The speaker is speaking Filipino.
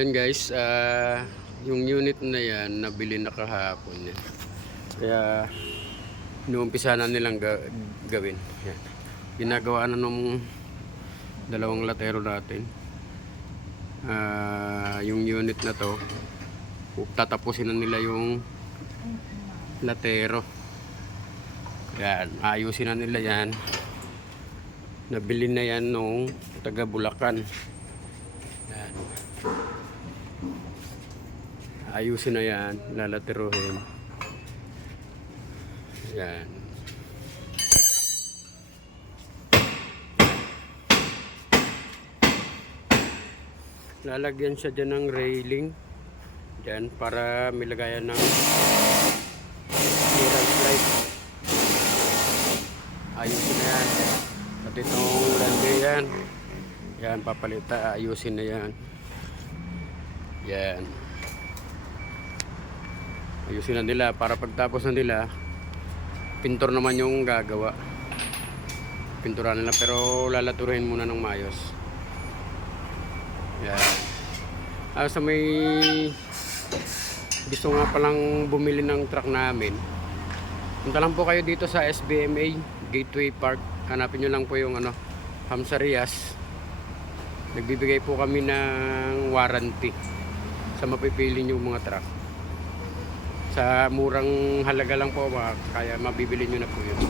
Yan guys, yung unit na yan nabili na kahapon yan. Kaya inuumpisa na nilang gawin yan. Ginagawa na nung dalawang latero natin. Yung unit na to tatapusin na nila yung latero. Yan, ayusin na nila yan. Nabili na yan nung taga Bulacan. Yan. Ayusin na yan, lalateruhin. Yan. Lalagyan siya dyan ng railing. Dyan, para may lagayan ng clearance light. Ayusin na yan. At itong lande yan. Yan, papalita. Ayusin na yan. Yan. Ayusin na nila. Para pagtapos na nila, pintor naman yung gagawa. Pinturan nila. Pero lalaturin muna ng mayos. Yan. Sa may gusto nga palang bumili ng truck namin, punta lang po kayo dito sa SBMA Gateway Park. Hanapin nyo lang po yung Hamsarias. Nagbibigay po kami ng warranty sa mapipili nyo mga truck. Sa murang halaga lang po, kaya mabibili nyo na po yun.